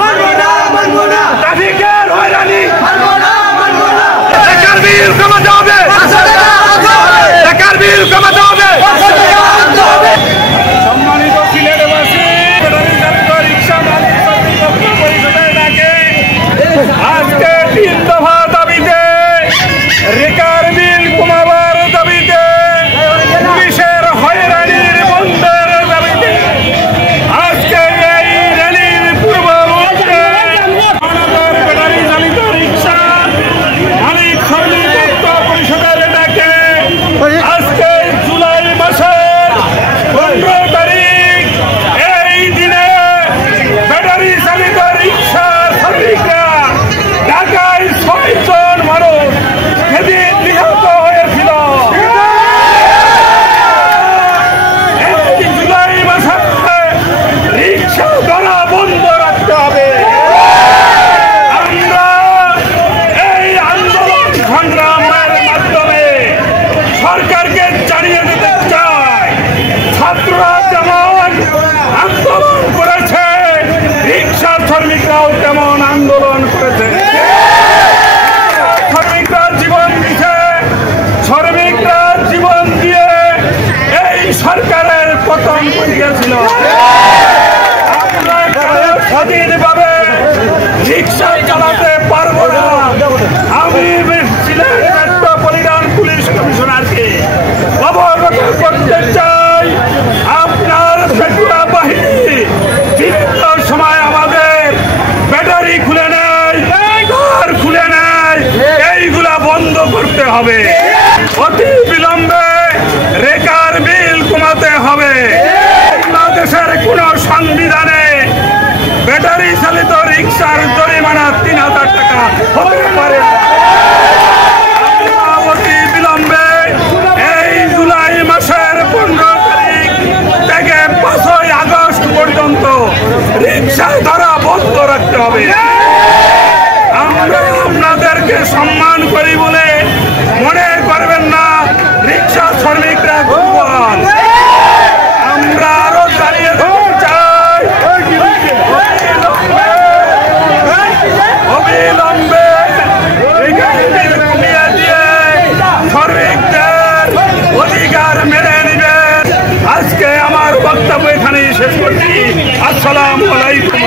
হয়রানি, ট্রাফিকের হয়রানি, বেকার বিল কমাতে হবে, বেকার বিল কমাতে হবে। সম্মানিত সিলেটবাসী, ব্যাটারি চালিত রিক্সা মালিক শ্রমিক ঐক্য পরিষদের ডাকে আজকে 3 দফা দাবিতে, বেকার বিল কমাবার দাবিতে, পুলিশের হয়রানির বন্ধের দাবিতে আজকে এই র্যালির পূর্ববর্তী মহানগর ব্যাটারি চালিত রিক্সা মালিক শ্রমিক ঐক্য পরিষদের ডাকে আজকে জুলাই মাসের 15 তারিখ এই দিনে ব্যাটারি চালিত রিক্সা শ্রমিকরা ঢাকায় 6 জন মানুষ সেদিন নিহত হয়েছিল। এই জুলাই মাসে রিক্সা ধরা বন্ধ রাখতে হবে। আমরা এই আন্দোলন সংগ্রামের মাধ্যমে সরকারকে জানিয়ে দিতে চাই, ছাত্ররা যেমন আন্দোলন করেছে, রিক্সা শ্রমিকরাও তেমন আন্দোলন করেছে। শ্রমিকরা জীবন দিয়েছে, শ্রমিকরা জীবন দিয়ে এই সরকারের পতন ঘটিয়েছিল। আমরা স্বাধীনভাবে রিক্সা চালাতে পারবো না। আমি সিলেট মেট্রোপলিটন পুলিশ কমিশনারকে অবগত করতে চাই, আপনার পেটুয়া বাহিনী বিভিন্ন সময় আমাদের ব্যাটারি খুলে নেয়, ঘর খুলে নেয়, এইগুলা বন্ধ করতে হবে। অতি বিলম্বে বেকার বিল কমাতে হবে। বাংলাদেশের কোন সংবিধানে ব্যাটারি চালিত রিক্সার জরিমানা 3000 টাকা হতে পারে না। অতি বিলম্বে এই জুলাই মাসের 15 তারিখ থেকে 5 আগস্ট পর্যন্ত রিক্সা ধরা বন্ধ রাখতে হবে। আমরা আপনাদেরকে সম্মান করি বলে মনে করবেন না রিক্সা শ্রমিকরা দুর্বল। আমরা আরো চালিয়ে যেতে চাই। অবিলম্বে কমিয়ে দিয়ে শ্রমিকদের অধিকার মেনে নেবেন। আজকে আমার বক্তব্য এখানেই শেষ করছি। আসসালামু আলাইকুম।